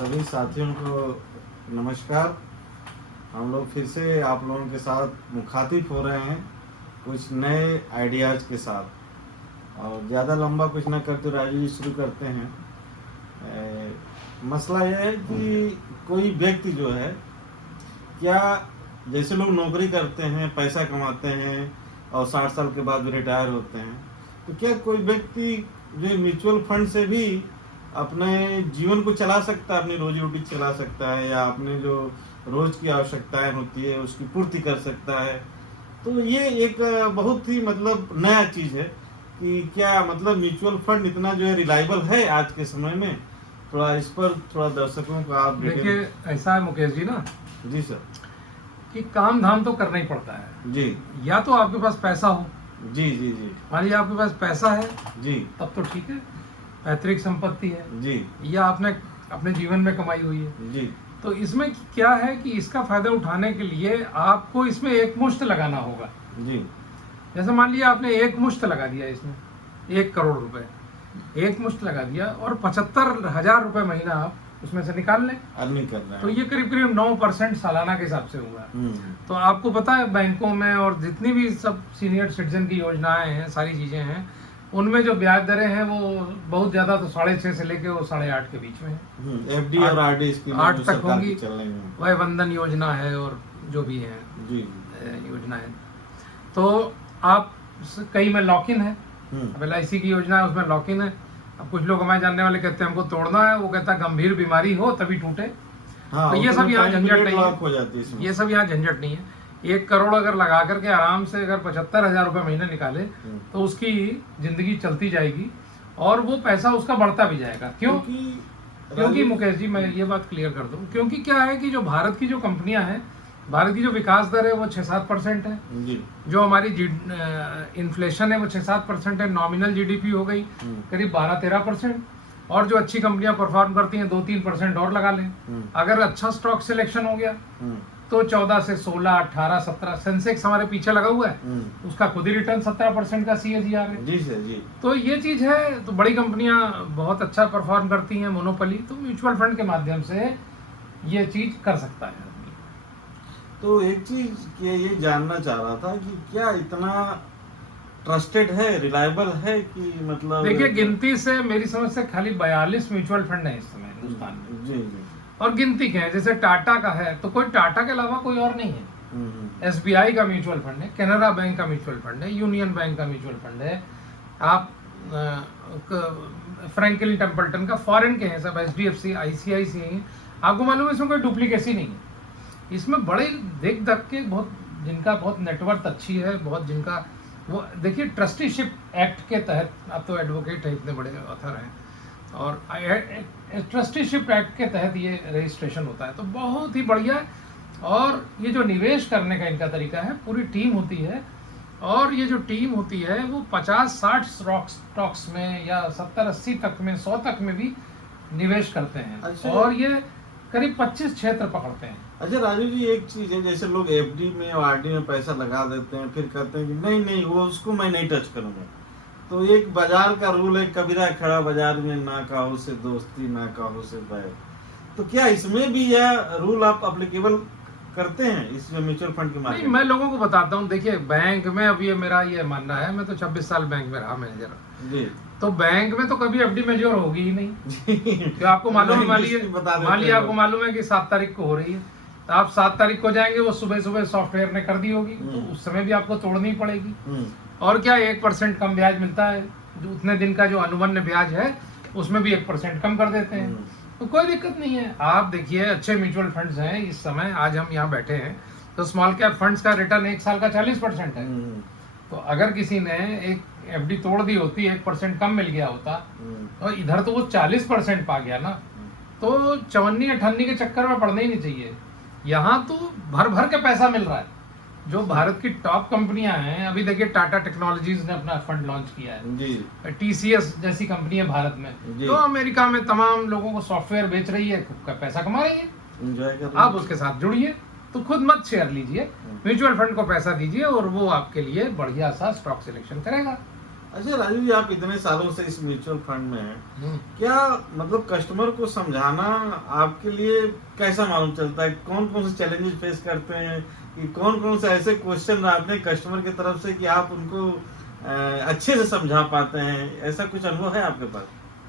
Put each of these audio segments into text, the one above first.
सभी साथियों को नमस्कार। हम लोग फिर से आप लोगों के साथ मुखातिब हो रहे हैं कुछ नए आइडियाज़ के साथ। और ज़्यादा लंबा कुछ ना करते राजू जी शुरू करते हैं। मसला यह है कि कोई व्यक्ति जो है क्या, जैसे लोग नौकरी करते हैं, पैसा कमाते हैं और 60 साल के बाद रिटायर होते हैं, तो क्या कोई व्यक्ति जो म्यूचुअल फंड से भी अपने जीवन को चला सकता है, अपनी रोजी रोटी चला सकता है, या अपने जो रोज की आवश्यकताएं होती है उसकी पूर्ति कर सकता है। तो ये एक बहुत ही मतलब नया चीज है कि क्या मतलब म्यूचुअल फंड इतना जो है रिलायबल है आज के समय में। थोड़ा इस पर थोड़ा दर्शकों को आप देखिए, ऐसा है मुकेश जी ना जी सर, कि काम धाम तो करना ही पड़ता है जी या तो आपके पास पैसा हो। जी जी जी मान लीजिए आपके पास पैसा है जी तब तो ठीक है, पैतृक संपत्ति है जी या आपने अपने जीवन में कमाई हुई है। जी तो इसमें क्या है कि इसका फायदा उठाने के लिए आपको इसमें एक मुश्त लगाना होगा। जी जैसे मान लीजिए आपने एक मुश्त लगा दिया, इसमें 1 करोड़ रुपए एक मुश्त लगा दिया और 75,000 रुपए महीना आप उसमें से निकाल लें, अर्निंग कर रहे तो हैं। ये करीब करीब 9% सालाना के हिसाब से हुआ। तो आपको पता है बैंकों में और जितनी भी सब सीनियर सिटीजन की योजनाएं हैं, सारी चीजें हैं, उनमें जो ब्याज दरें हैं वो बहुत ज्यादा तो 6.5 से लेके वो 8.5 के बीच में है। एफडी और आरडी स्कीम 8 तक होंगी। चल रही हैं। वह वंदन योजना है और जो भी है जी योजनाएं। तो आप कई में लॉक इन है। अब LIC की योजना है, उसमें लॉक इन है। अब कुछ लोग हमारे जानने वाले कहते हैं हमको तोड़ना है, वो कहता है गंभीर बीमारी हो तभी टूटे। हाँ, तो ये सब यहाँ झंझट नहीं लॉक हो जाती है है, इसमें। ये सब यहाँ झंझट नहीं है। 1 करोड़ अगर लगा करके आराम से अगर 75,000 रुपए महीने निकाले तो उसकी जिंदगी चलती जाएगी और वो पैसा उसका बढ़ता भी जाएगा। क्योंकि मुकेश जी मैं ये बात क्लियर कर दूं, क्योंकि क्या है कि जो भारत की जो कंपनियां हैं, भारत की जो विकास दर है वो 6-7% है। जी जो हमारी इन्फ्लेशन है वो 6-7% है। नॉमिनल GDP हो गई करीब 12-13%। और जो अच्छी कंपनियां परफॉर्म करती हैं 2-3% और लगा लें। अगर अच्छा स्टॉक सिलेक्शन हो गया तो 14 से 16, 18, 17 सेंसेक्स हमारे पीछे लगा हुआ है, उसका खुद ही रिटर्न 17% का CAGR है। जी सर जी। तो ये चीज है। तो बड़ी कंपनियां बहुत अच्छा परफॉर्म करती हैं, मोनोपोली, तो म्यूचुअल फंड के माध्यम से ये चीज कर सकता है। तो एक चीज ये जानना चाह रहा था कि क्या इतना ट्रस्टेड है, रिलायबल है कि मतलब। देखिए, गिनती से मेरी समझ से खाली 42 म्यूचुअल फंड है इस समय हिंदुस्तान में। जी जी। और गिनती के हैं, जैसे टाटा का है तो कोई टाटा के अलावा कोई और नहीं है। SBI का म्यूचुअल फंड है, कैनरा बैंक का म्यूचुअल फंड है, यूनियन बैंक का म्यूचुअल फंड है, आप फ्रैंकलिन टेम्पल्टन का, फॉरेन के हैं सब, HDFC, ICICI। आपको मालूम है इसमें कोई डुप्लीकेसी नहीं है। इसमें बड़े देख दख के बहुत, जिनका बहुत नेटवर्थ अच्छी है, बहुत जिनका वो, देखिए ट्रस्टीशिप एक्ट के तहत, आप तो एडवोकेट है, इतने बड़े ऑथर हैं, और ट्रस्टीशिप एक्ट के तहत ये रजिस्ट्रेशन होता है, तो बहुत ही बढ़िया है। और ये जो निवेश करने का इनका तरीका है, पूरी टीम होती है, और ये जो टीम होती है वो 50-60 स्टॉक्स में या 70-80 तक में, 100 तक में भी निवेश करते हैं। अच्छा। और ये करीब 25 क्षेत्र पकड़ते हैं। अच्छा राजू जी, एक चीज है, जैसे लोग FD में और RD में पैसा लगा देते हैं, फिर कहते हैं कि नहीं नहीं वो उसको मैं नहीं टच करूंगा। तो एक बाजार का रूल है, कबीरा खड़ा बाजार में, ना काहू से दोस्ती ना काहू से बैर। तो क्या इसमें भी यह रूल आप अप्लीकेबल करते हैं इस म्यूचुअल फंड के नहीं, माध्यम मैं लोगों को बताता हूँ। देखिए, बैंक में अब ये मेरा ये मानना है, मैं तो 26 साल बैंक में रहा मैनेजर, जी। तो बैंक में तो कभी FD मेच्योर होगी ही नहीं। तो आपको मालूम है, मान लीजिए आपको मालूम है कि 7 तारीख को हो रही है, तो आप 7 तारीख को जाएंगे, वो सुबह सुबह सॉफ्टवेयर ने कर दी होगी, तो उस समय भी आपको तोड़नी पड़ेगी। और क्या 1% कम ब्याज मिलता है, जो उतने दिन का जो अनुबंध ब्याज है उसमें भी 1% कम कर देते हैं। तो कोई दिक्कत नहीं है। आप देखिए, अच्छे म्यूचुअल फंड्स हैं इस समय, आज हम यहाँ बैठे हैं तो स्मॉल कैप फंड्स का रिटर्न 1 साल का 40% है। तो अगर किसी ने एक FD तोड़ दी होती, 1% कम मिल गया होता, और इधर तो वो 40% पा गया ना, तो 54-58 के चक्कर में पड़ना ही नहीं चाहिए। यहाँ तो भर भर के पैसा मिल रहा है। जो भारत की टॉप कंपनियां हैं, अभी देखिए टाटा टेक्नोलॉजीज ने अपना फंड लॉन्च किया है जी। TCS जैसी कंपनी है भारत में, तो अमेरिका में तमाम लोगों को सॉफ्टवेयर बेच रही है, पैसा कमा रही है। आप उसके साथ जुड़िए, तो खुद मत शेयर लीजिए, म्यूचुअल फंड को पैसा दीजिए और वो आपके लिए बढ़िया सा स्टॉक सिलेक्शन करेगा। अच्छा राजू जी, आप इतने सालों से इस म्यूचुअल फंड में हैं, क्या मतलब कस्टमर को समझाना आपके लिए कैसा मालूम चलता है? कौन कौन से चैलेंजेस फेस करते हैं, कि कौन कौन से ऐसे क्वेश्चन आते हैं कस्टमर की तरफ से कि आप उनको अच्छे से समझा पाते हैं? ऐसा कुछ अनुभव है आपके पास?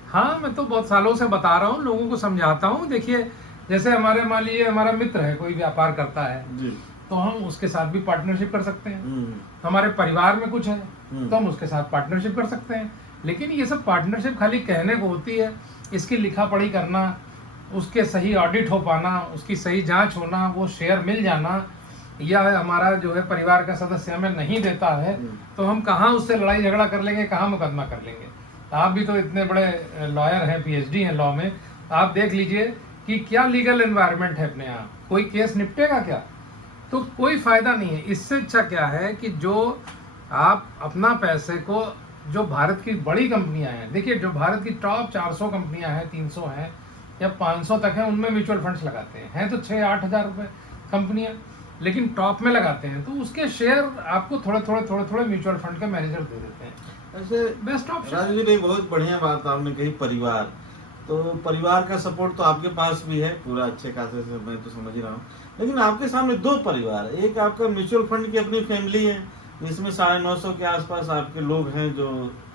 हाँ, मैं तो बहुत सालों से बता रहा हूँ, लोगों को समझाता हूँ। देखिए, जैसे हमारे मान लीजिए हमारा मित्र है, कोई व्यापार करता है जी। तो हम उसके साथ भी पार्टनरशिप कर सकते हैं। हमारे परिवार में कुछ है तो हम उसके साथ पार्टनरशिप कर सकते हैं। लेकिन ये सब पार्टनरशिप खाली कहने को होती है, इसकी लिखा पढ़ी करना, उसके सही ऑडिट हो पाना, उसकी सही जांच होना, वो शेयर मिल जाना, या हमारा जो है परिवार का सदस्य हमें नहीं देता है तो हम कहाँ उससे लड़ाई झगड़ा कर लेंगे, कहाँ मुकदमा कर लेंगे। आप भी तो इतने बड़े लॉयर हैं, पीएचडी हैं लॉ में, आप देख लीजिए कि क्या लीगल एनवायरनमेंट है अपने यहाँ। कोई केस निपटेगा क्या? तो कोई फायदा नहीं है। इससे अच्छा क्या है कि जो आप अपना पैसे को, जो भारत की बड़ी कंपनियां हैं, देखिए जो भारत की टॉप 400 कंपनियां हैं, 300 हैं या 500 तक हैं, उनमें म्यूचुअल फंड्स लगाते हैं तो 6-8 हज़ार रुपये कंपनियां, लेकिन टॉप में लगाते हैं तो उसके शेयर आपको थोड़े म्यूचुअल फंड के मैनेजर दे देते हैं। ऐसे बेस्ट ऑप्शन। राजू जी ने बहुत बढ़िया बात आपने कही, परिवार। तो परिवार का सपोर्ट तो आपके पास भी है पूरा अच्छे खासे से, मैं तो समझ ही रहा हूँ। लेकिन आपके सामने दो परिवार है, एक आपका म्यूचुअल फंड की अपनी फैमिली है जिसमें 950 के आसपास आपके लोग हैं जो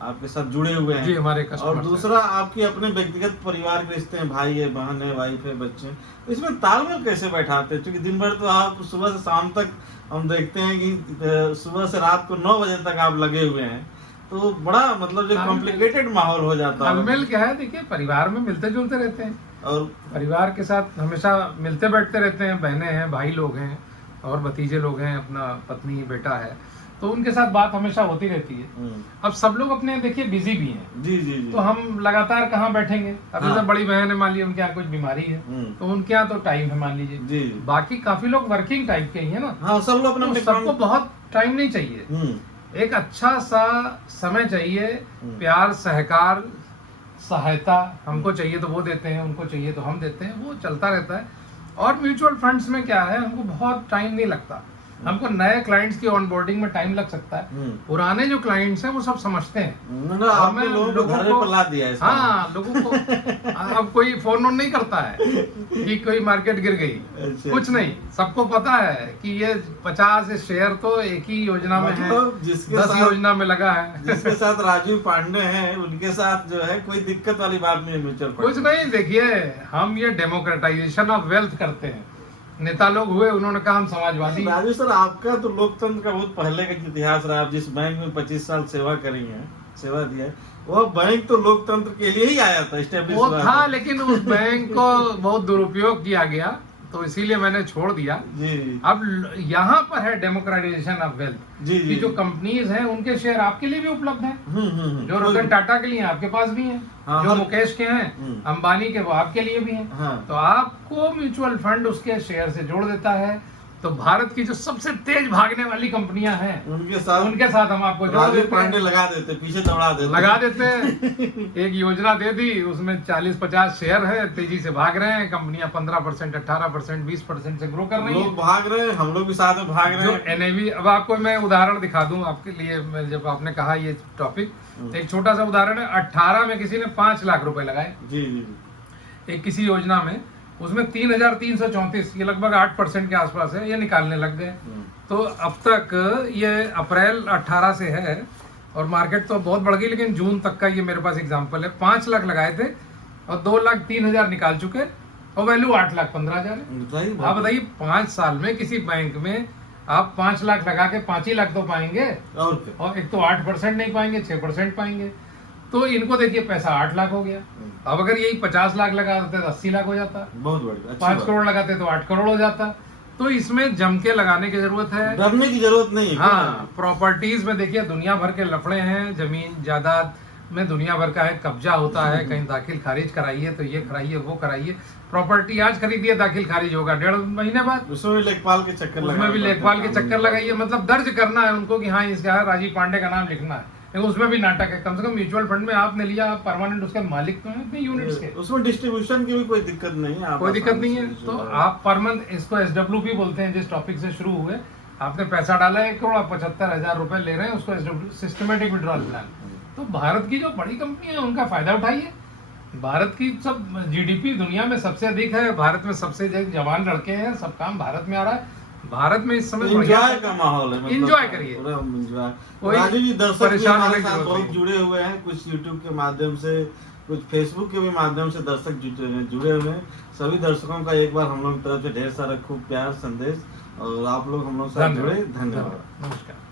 आपके साथ जुड़े हुए हैं जी, हमारे कस्टमर्स और दूसरा आपके अपने व्यक्तिगत परिवार के रिश्ते हैं, भाई है, बहन है, वाइफ है, बच्चे हैं। तो इसमें तालमेल कैसे बैठाते हैं? क्योंकि दिन भर तो आप सुबह से शाम तक हम देखते हैं कि सुबह से रात को 9 बजे तक आप लगे हुए हैं, तो बड़ा मतलब जो कॉम्प्लिकेटेड माहौल हो जाता है। तालमेल क्या है, देखिए परिवार में मिलते जुलते रहते हैं और परिवार के साथ हमेशा मिलते बैठते रहते हैं, बहनें हैं, भाई लोग हैं और भतीजे लोग हैं, अपना पत्नी बेटा है, तो उनके साथ बात हमेशा होती रहती है। अब सब लोग अपने देखिए बिजी भी हैं, जी जी जी। तो हम लगातार कहाँ बैठेंगे। अब हाँ। जैसे बड़ी बहन है, मान लीजिए उनके यहाँ कुछ बीमारी है तो उनके यहाँ तो टाइम है मान लीजिए। जी। बाकी काफी लोग वर्किंग टाइप के ही है ना, हाँ, सब लोग अपने तो अपने सबको काम। बहुत टाइम नहीं चाहिए, एक अच्छा सा समय चाहिए, प्यार, सहकार, सहायता हमको चाहिए तो वो देते हैं, उनको चाहिए तो हम देते हैं, वो चलता रहता है। और म्यूचुअल फंड्स में क्या है, हमको बहुत टाइम नहीं लगता। हमको नए क्लाइंट्स की ऑनबोर्डिंग में टाइम लग सकता है, पुराने जो क्लाइंट्स हैं वो सब समझते हैं। आपने लोगों को घर पे ला दिया है। हाँ, लोगों को अब कोई फोन नहीं करता है कि कोई मार्केट गिर गई, अच्छा, कुछ नहीं, सबको पता है कि ये 50 शेयर तो एक ही योजना में है, मतलब जिसके 10 साथ योजना में लगा है। जिसके साथ राजीव पांडे हैं उनके साथ जो है कोई दिक्कत वाली बात नहीं है म्यूचुअल फंड। कुछ नहीं, देखिए हम ये डेमोक्रेटाइजेशन ऑफ वेल्थ करते हैं। नेता लोग हुए, उन्होंने कहा हम समाजवादी। राजू सर, आपका तो लोकतंत्र का बहुत पहले का इतिहास रहा। आप जिस बैंक में 25 साल सेवा करी है, सेवा दिया है, वो बैंक तो लोकतंत्र के लिए ही आया था, एस्टेब्लिश वो था, लेकिन उस बैंक को बहुत दुरुपयोग किया गया तो इसीलिए मैंने छोड़ दिया। जी। अब यहाँ पर है डेमोक्रेटाइजेशन ऑफ वेल्थ, जी जी। कि जो कंपनीज हैं उनके शेयर आपके लिए भी उपलब्ध हैं, जो रतन टाटा के लिए आपके पास भी हैं, हाँ, जो मुकेश के हैं, अंबानी के, वो आपके लिए भी हैं। हाँ। तो आपको म्यूचुअल फंड उसके शेयर से जोड़ देता है। तो भारत की जो सबसे तेज भागने वाली कंपनियां हैं उनके साथ हम आपको जोड़ राजीव देते पांडे हैं, लगा देते, पीछे दौड़ा देते, लगा देते हैं। एक योजना दे दी, उसमें 40-50 शेयर है, तेजी से भाग रहे हैं, कंपनियां 15%, 18%, 20% से ग्रो कर रही लोग हैं। भाग रहे हैं, हम लोग भी साथ में भाग रहे जो हैं। एनएवी, अब आपको मैं उदाहरण दिखा दूं आपके लिए, जब आपने कहा ये टॉपिक, एक छोटा सा उदाहरण है। 18 में किसी ने 5 लाख रुपए लगाए जी जी। एक किसी योजना में, उसमें 3,334, ये लगभग 8% के आसपास है, ये निकालने लग गए। तो अब तक ये अप्रैल 18 से है और मार्केट तो बहुत बढ़ गई, लेकिन जून तक का ये मेरे पास एग्जांपल है। 5 लाख लगाए थे और 2,03,000 निकाल चुके और वैल्यू 8,15,000 है। आप बताइए 5 साल में किसी बैंक में आप 5 लाख लगा के 5 ही लाख तो पाएंगे, और एक तो 8% नहीं पाएंगे, 6% पाएंगे। तो इनको देखिए पैसा 8 लाख हो गया। अब अगर यही 50 लाख लगा देते तो 80 लाख हो जाता, बहुत बढ़िया। 5 करोड़ लगाते तो 8 करोड़ हो जाता। तो इसमें जम के लगाने की जरूरत है, डरने की जरूरत नहीं है। हाँ, प्रॉपर्टीज में देखिए दुनिया भर के लफड़े हैं, जमीन जायदाद में दुनिया भर का है कब्जा होता है, कहीं दाखिल खारिज कराइए तो ये कराइए वो कराइए। प्रॉपर्टी आज खरीदिए, दाखिल खारिज होगा 1.5 महीने बाद, उसमें भी लेखपाल के चक्कर लगाइए। मतलब दर्ज करना है उनको कि हाँ इसका राजीव पांडे का नाम लिखना है, लेकिन उसमें भी नाटक है। कम से कम म्यूचुअल फंड में आपने लिया, आप परमानेंट उसके मालिक तो हैं अपने यूनिट्स के, उसमें डिस्ट्रीब्यूशन की भी कोई दिक्कत नहीं है, कोई दिक्कत नहीं है। तो आप परमानेंट, इसको SWP बोलते हैं, जिस टॉपिक से शुरू हुए, आपने पैसा डाला 1,75,000 रुपए ले रहे हैं, उसको SWP, सिस्टमेटिक विड्रॉल प्लान। तो भारत की जो बड़ी कंपनी है उनका फायदा उठाइए। भारत की सब जीडीपी दुनिया में सबसे अधिक है, भारत में सबसे जवान लड़के हैं, सब काम भारत में आ रहा है। भारत में इस समय एंजॉय का माहौल है, एंजॉय करिए, पूरा एंजॉय। कोई राजू जी, दर्शक भी परेशान हमारे होने की साथ जरूरत बहुत नहीं। जुड़े हुए हैं, कुछ यूट्यूब के माध्यम से, कुछ फेसबुक के भी माध्यम से दर्शक जुड़े हुए हैं। सभी दर्शकों का एक बार हम लोग की तरफ से ढेर सारा खूब प्यार संदेश, और आप लोग हम लोग साथ जुड़े, धन्यवाद। नमस्कार।